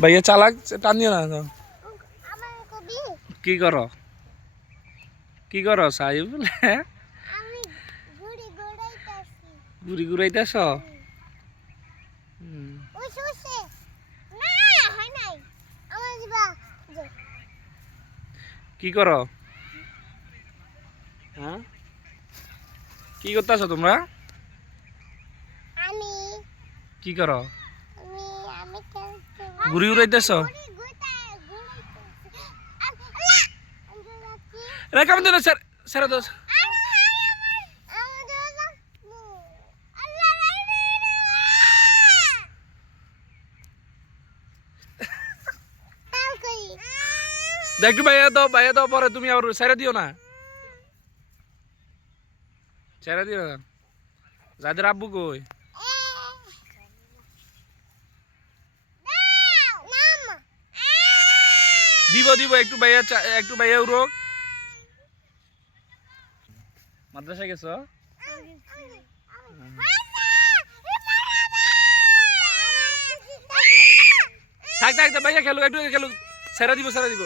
ভাইয়া চালাক টান দিও না তো। কি করো কি করো সাহেব? ঘুরি ঘুরাইতেছ? কি করো? হ্যাঁ কি করতেছ তোমরা? কি করো? ঘুরি ঘুরাইতেছ? কাম দিও না স্যার, স্যার দোষ। একটু ভাইয়া দাও পরে তুমি আবার ছেড়ে দিও না, ছেড়ে দিও না। যাদের আব্বু কই? দিব দিব একটু ভাইয়া, একটু ভাইয়া উড়োক। মাদ্রাসায় গেছো? থাক থাক ভাইয়া খেলুক, একটু খেলুক, ছেড়ে দিব ছেড়ে দিব।